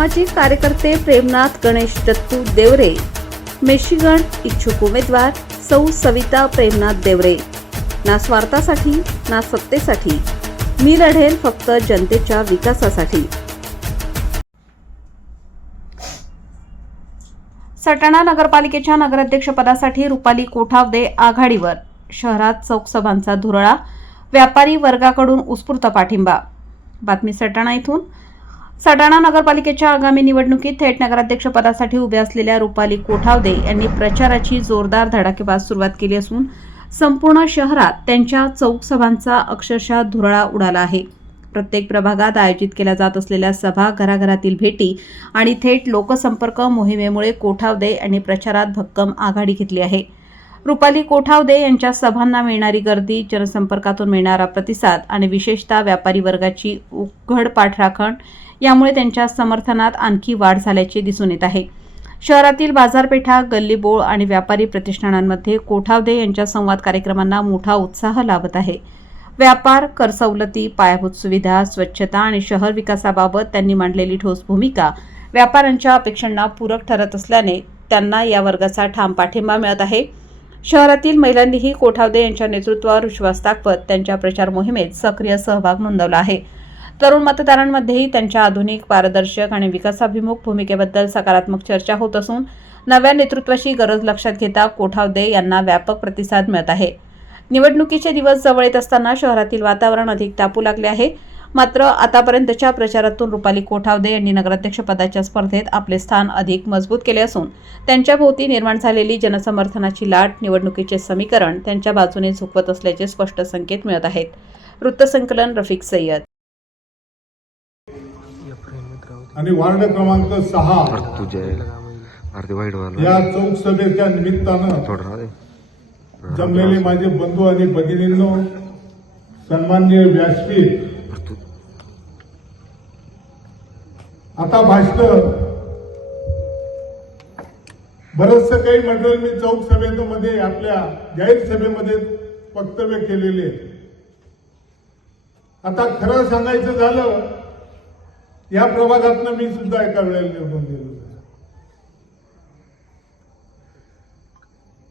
सामाजिक कार्यकर्ते प्रेमनाथ गणेश दत्तू देवरे, मिशिगन इच्छुक उमेदवार सौ सविता प्रेमनाथ देवरे। ना स्वार्थासाठी ना सत्तेसाठी, मी लढेल फक्त जनतेच्या विकासासाठी। सटाणा नगरपालिकेच्या नगराध्यक्षपदासाठी रुपाली कोठावदे आघाडीवर, शहरात चौकसभांचा धुरळा, व्यापारी वर्गाकडून उत्स्फूर्त पाठिंबा। बातमी सटाणा इथून। सटाणा नगरपालिकेच्या आगामी निवडणुकीत थेट नगराध्यक्षपदासाठी उभ्या असलेल्या रुपाली कोठावदे यांनी प्रचाराची जोरदार धडाकेबाज सुरुवात केली असून संपूर्ण शहरात त्यांच्या चौकसभांचा अक्षरशः धुरळा उडाला आहे। प्रत्येक प्रभागात आयोजित केल्या जात असलेल्या सभा, घराघरातील भेटी आणि थेट लोकसंपर्क मोहिमेमुळे कोठावदे यांनी प्रचारात भक्कम आघाडी घेतली आहे। रुपाली कोठावदे यांच्या सभांना मिळणारी गर्दी, जनसंपर्कातून मिळणारा प्रतिसाद आणि विशेषतः व्यापारी वर्गाची उघड पाठराखण यामुळे त्यांच्या समर्थनात आणखी वाढ झाल्याचे दिसून येत आहे। शहरातील बाजारपेठा, गल्लीबोळ आणि व्यापारी प्रतिष्ठानांमध्ये कोठावदे यांच्या संवाद कार्यक्रमांना मोठा उत्साह लाभत आहे। व्यापार, कर सवलती, पायाभूत सुविधा, स्वच्छता आणि शहर विकासाबाबत त्यांनी मांडलेली ठोस भूमिका व्यापाऱ्यांच्या अपेक्षांना पूरक ठरत असल्याने त्यांना या वर्गाचा ठाम पाठिंबा मिळत आहे। शहरातील महिलांनीही कोठावदे यांच्या नेतृत्वावर विश्वास दाखवत त्यांच्या प्रचार मोहिमेत सक्रिय सहभाग नोंदवला आहे। तरुण मतदारांमध्येही त्यांच्या आधुनिक, पारदर्शक आणि विकासाभिमुख भूमिकेबद्दल सकारात्मक चर्चा होत असून नव्या नेतृत्वाची गरज लक्षात घेता कोठावदे यांना व्यापक प्रतिसाद मिळत आहे। निवडणुकीचे दिवस जवळ येत असताना शहरातील वातावरण अधिक तापू लागले आहे। मात्र आतापर्यंतच्या प्रचारातून रुपाली कोठावदे यांनी नगराध्यक्षपदाच्या स्पर्धेत आपले स्थान अधिक मजबूत केले असून त्यांच्या भोवती निर्माण झालेली जनसमर्थनाची लाट, निवडणुकीचे समीकरण त्यांच्या बाजूने झुकवत असल्याचे स्पष्ट संकेत मिळत आहेत। वृत्तसंकलन रफिक सय्यद। आणि वार्ड क्रमांक 6 या चौक सभेच्या निमित्तानं जमलेले माझे बंधू आणि भगिनींनो, सन्माननीय व्यासपीठ, आता भाषण बरंचसं काही मंडळ मी चौक सभेमध्ये आपल्या जाहीर सभेमध्ये वक्तव्य केलेले। आता खरं सांगायचं झालं, या प्रभागातनं मी सुद्धा एका वेळेला निवडून गेलो।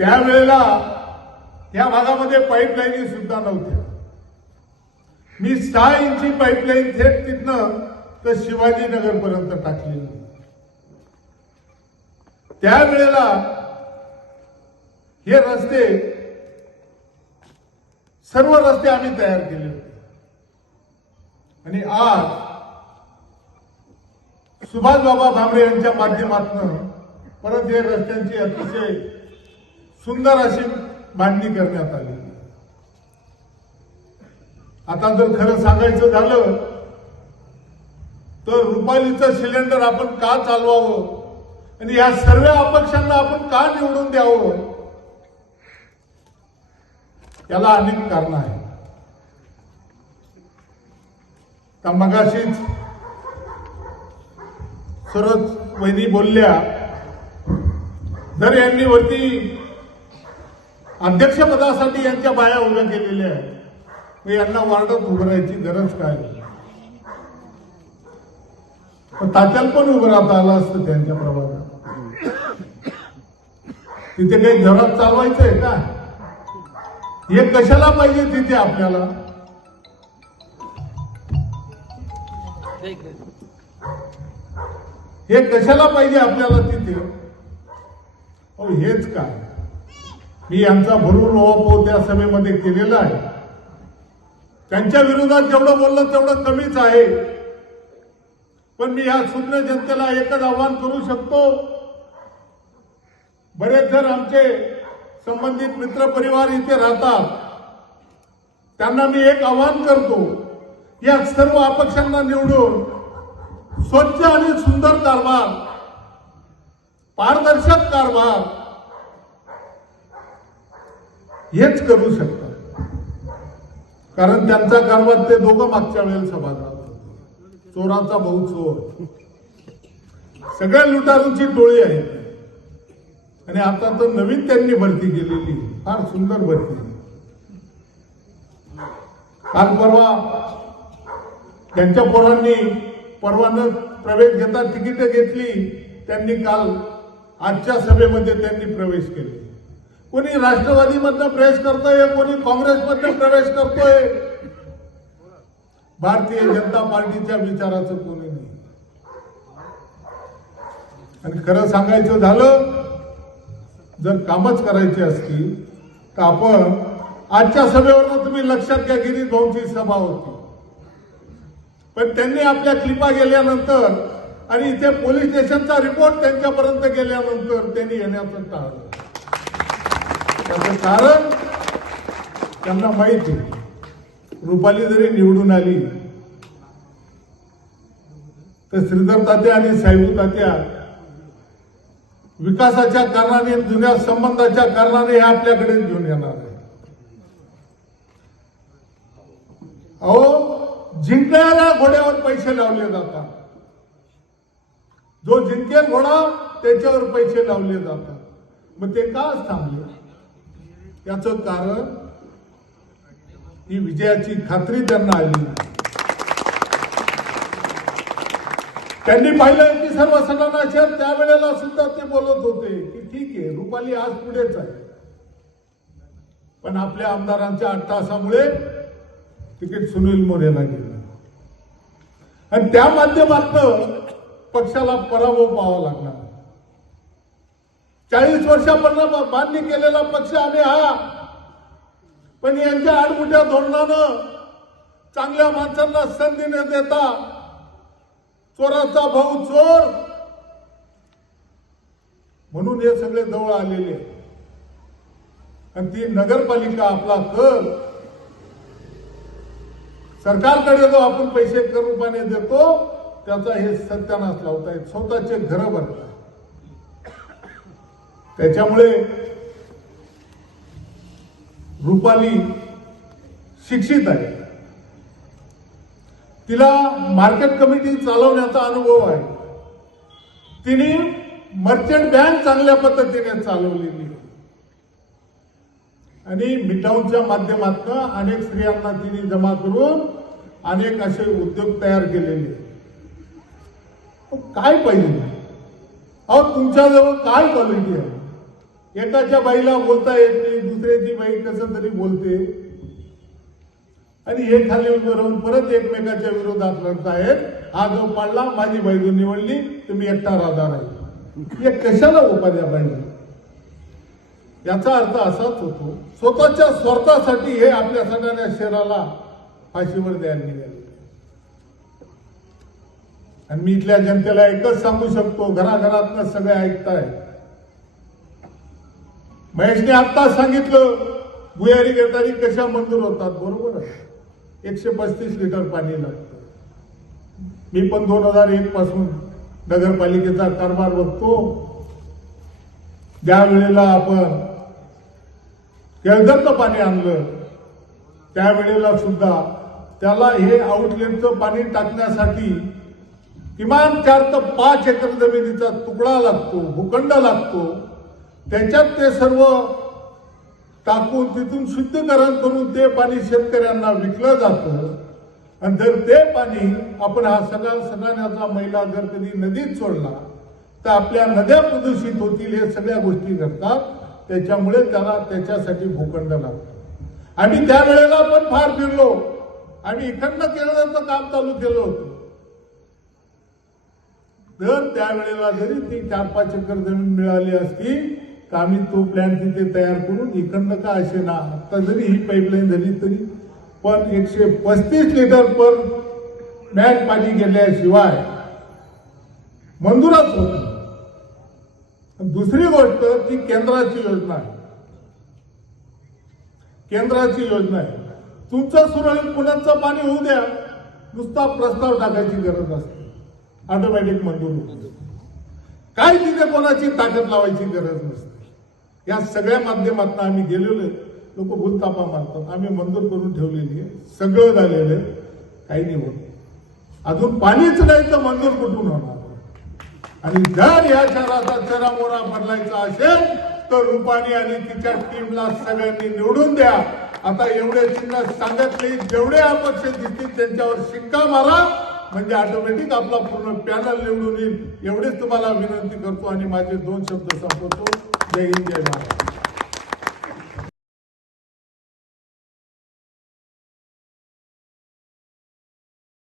त्यावेळेला या भागामध्ये पाईपलाईन सुद्धा नव्हत्या। मी 6 इंची पाईपलाईन थेट तिथनं तर शिवाजीनगरपर्यंत टाकली। त्यावेळेला हे रस्ते, सर्व रस्ते आम्ही तयार केले होते आणि आज सुभाषबाबा भामरे यांच्या माध्यमातून परत हे रस्त्यांची अतिशय सुंदर अशी बांधणी करण्यात आली। आता जर खरं सांगायचं झालं तर रुपालीचं सिलेंडर आपण का चालवावं आणि या सर्व अपक्षांना आपण का निवडून द्यावं, याला अनेक कारणं आहेत। तर मगाशीच सरळ वहिनी बोलल्या, जर यांनी वरती अध्यक्षपदासाठी यांच्या बाया उभ्या केलेल्या आहेत, मग यांना वार्डात उभं राहायची गरज काय? तात्याला पण उभं राहता आलं असतं त्यांच्या प्रभागात। तिथे काही घरात चालवायचं आहे का? हे कशाला पाहिजे तिथे आपल्याला? हे कशाला पाहिजे आपल्याला तिथे? हेच काय, मी यांचा भरून ओवापोह त्या सभेमध्ये केलेला आहे। त्यांच्या विरोधात जेवढं बोललं तेवढं कमीच आहे। पण मी या सुज्ञ जनतेला एकच आवाहन करू शकतो, बरेच जण आमचे संबंधित मित्रपरिवार इथे राहतात, त्यांना मी एक आवाहन करतो, या सर्व अपक्षांना निवडून स्वच्छ आणि सुंदर कारभार, पारदर्शक कारभार हेच करू शकतात। कारण त्यांचा कारभार ते दोघं मागच्या वेळेला सभागृहात होते। चोराचा भाऊ चोर, सगळ्या लुटारूची टोळी आहे आणि आता तर नवीन त्यांनी भरती केलेली, फार सुंदर भरती। काल परवा त्यांच्या पोरांनी परवानं प्रवेश घेता तिकीट घेतली, त्यांनी काल आजच्या सभेमध्ये त्यांनी प्रवेश केले. कोणी राष्ट्रवादीमधनं प्रवेश करतोय, कोणी काँग्रेसमधनं प्रवेश करतोय. भारतीय जनता पार्टीच्या विचाराचं कोणी नाही. आणि खरं सांगायचं झालं, जर कामच करायची असतील तर आपण आजच्या सभेवर तुम्ही लक्षात घ्या, गिरीश भाऊंची सभा होती, पण त्यांनी आपल्या क्लिपा गेल्यानंतर आणि इथे पोलीस स्टेशनचा रिपोर्ट त्यांच्यापर्यंत गेल्यानंतर त्यांनी येण्याचं टाळलं. त्याचं कारण त्यांना माहिती आहे, रुपाली जरी निवडून आली तर श्रीधर तात्या आणि साहेबू तात्या विकासाच्या कारणाने, जुन्या संबंधाच्या कारणाने हे आपल्याकडे घेऊन येणार आहे. अहो, जिंकणाऱ्या घोड्यावर पैसे लावले जातात. जो जिंकेल घोडा त्याच्यावर पैसे लावले जातात. मग ते का थांबले? याचं कारण ही विजयाची खात्री त्यांना आली. त्यांनी पाहिलं की सर्व सदनाचे त्यावेळेला सुद्धा ते बोलत होते की ठीक आहे, रुपाली आज पुढेच आहे, पण आपल्या आमदारांच्या अट्टासामुळे तिकीट सुनील मोरेला गेलं आणि त्या माध्यमातून पक्षाला पराभव पाहावा लागला. 40 वर्षापर्यंत मान्य केलेला पक्ष आम्ही हा, पण यांच्या आडमुठ्या धोरणानं चांगल्या माणसांना संधी न देता चोराचा भाऊ चोर म्हणून हे सगळे जवळ आलेले. आणि ती नगरपालिका आपला कर सरकारकडे जो आपण पैसे कर रूपाने देतो त्याचा हे सत्यानाश लावतायत, स्वतःचे घर भरतात. त्याच्यामुळे रुपाली शिक्षित आहे, तिला मार्केट कमिटी चालवण्याचा अनुभव आहे, तिने मर्चंट बँक चांगल्या पद्धतीने चालवलेली आणि मिटाऊनच्या माध्यमातून अनेक स्त्रियांना तिने जमा करून अनेक असे उद्योग तयार केलेले. काय पाहिजे? अहो, तुमच्याजवळ काय क्वालिटी आहे? एकाच्या बाईला बोलता येत नाही, दुसऱ्याची बाई कसं तरी बोलते आणि हे खाली उभं राहून परत एकमेकाच्या विरोधात लढतायत. हा जो पाडला, माझी बाजू निवडली, तुम्ही एकटा राहणार आहे. हे कशाला उपाध्या पाहिजे? याचा अर्थ असाच होतो, स्वतःच्या स्वार्थासाठी हे आपल्या सगळ्या शहराला फाशीवर द्यायला निघाले. आणि मी इथल्या जनतेला एकच सांगू शकतो, घराघरातनं सगळे ऐकताय. महेशने आता सांगितलं भुयारी गटारी कशा मंजूर होतात. बरोबर आहे, 135 लिटर पाणी लागतं. मी पण 2001 पासून नगरपालिकेचा कारभार बघतो. ज्या वेळेला आपण केळझरचं पाणी आणलं त्यावेळेला सुद्धा त्याला हे आउटलेटचं पाणी टाकण्यासाठी किमान 4 ते 5 एकर जमिनीचा तुकडा लागतो, भूखंड लागतो. त्याच्यात ते सर्व टाकून तिथून शुद्धीकरण करून ते पाणी शेतकऱ्यांना विकलं जातं. आणि जर ते पाणी आपण हा सगळ्याचा मैला जर कधी नदीत सोडला तर आपल्या नद्या प्रदूषित होतील. हे सगळ्या गोष्टी घडतात. त्याच्यामुळे त्याला त्याच्यासाठी भूखंड लागतो. आम्ही त्यावेळेला पण फार फिरलो. आम्ही इकडनं केळझरचं काम चालू केलं होतं. तर त्यावेळेला जरी ती 4-5 एकर जमीन मिळाली असती तर आम्ही तो प्लॅन तिथे तयार करून इकडनं का असे ना, आता जरी ही पाईपलाईन झाली तरी पण 135 लिटर पर मॅन पाणी गेल्याशिवाय मंजूरच होत. दुसरी गोष्ट ती केंद्राची योजना आहे. केंद्राची योजना आहे. तुमचं सुरळीत पुण्याचं पाणी होऊ द्या, नुसता प्रस्ताव टाकायची गरज असते, ऑटोमॅटिक मंजूर होते. काय तिथे कोणाची ताकद लावायची गरज नसते. या सगळ्या माध्यमातून आम्ही गेलेलो, लोक भूलतापा मारतात. आम्ही मंजूर करून ठेवलेली आहे, सगळं झालेलं आहे, काही नाही होत. अजून पाणीच नाही तर मंजूर कुठून होणार? आणि जर या शहराचा चेहरामोहरा बदलायचा असेल तर रुपाली आणि तिच्या टीमला सगळ्यांनी निवडून द्या. आता एवढे चिन्ह सांगितले, जेवढे अपक्ष दिसतील त्यांच्यावर शिक्का मारा म्हणजे ऑटोमॅटिक आपला पूर्ण पॅनल निवडून येईल. एवढेच तुम्हाला विनंती करतो आणि माझे 2 शब्द संपवतो. जय हिंद, जय महाराष्ट्र.